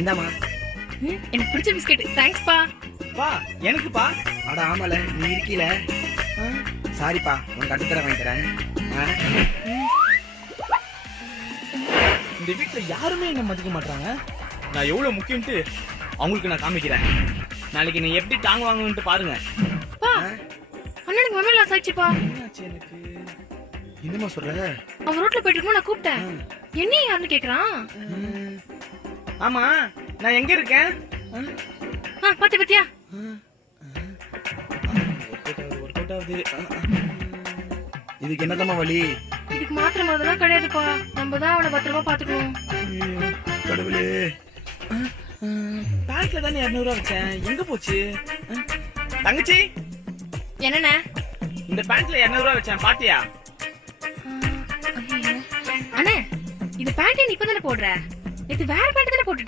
இந்தாமா. எனக்கு பிடிச்ச பிஸ்கெட். தேங்க்ஸ் பா. பா எனக்குப்பா. அட ஆமால நீ இருக்கீல. சாரிப்பா, உனக்கு அடுத்த தடவை வாங்கி தரேன். இந்த வீட்டுல யாருமே என்ன மதிக்க மாட்டாங்க. நான் எவ்வளவு முக்கியம்ட்டு அவங்களுக்கு நான் காமிக்கிறேன். நாளைக்கு நீ எப்படி டாங் வாங்குவன்ட்டு பாருங்க. பா அண்ணனுக்கு மொபைல் லாஸ் ஆயிடுச்சுப்பா. என்னாச்சு எனக்கு? என்னமா சொல்ற? அவன் ரோட்ல போயிட்டு இருக்கும், நான் கூப்பிட்டேன். என்ன யாருன்னு கேக்குறான். ஆமா நான் எங்க இருக்கேன்? பாத்து பாத்தியா? இதுக்கு என்னதாம்மா வழி? இதுக்கு மாத்திரை மருந்தெல்லாம் கிடையாதுப்பா. நம்ம தான் அவனை பத்திரமா பாத்துக்கணும். கடவுளே. பேங்க்ல தானே 200 ரூபா வச்சேன், எங்க போச்சு? தங்கச்சி என்னண்ணே? இந்த பேங்க்ல 200 ரூபா வச்சேன், பாத்தியா? அண்ணே, இந்த பேண்ட் நீ இப்பதானே போடுற? இது வேற பேண்ட் தானே போட்டு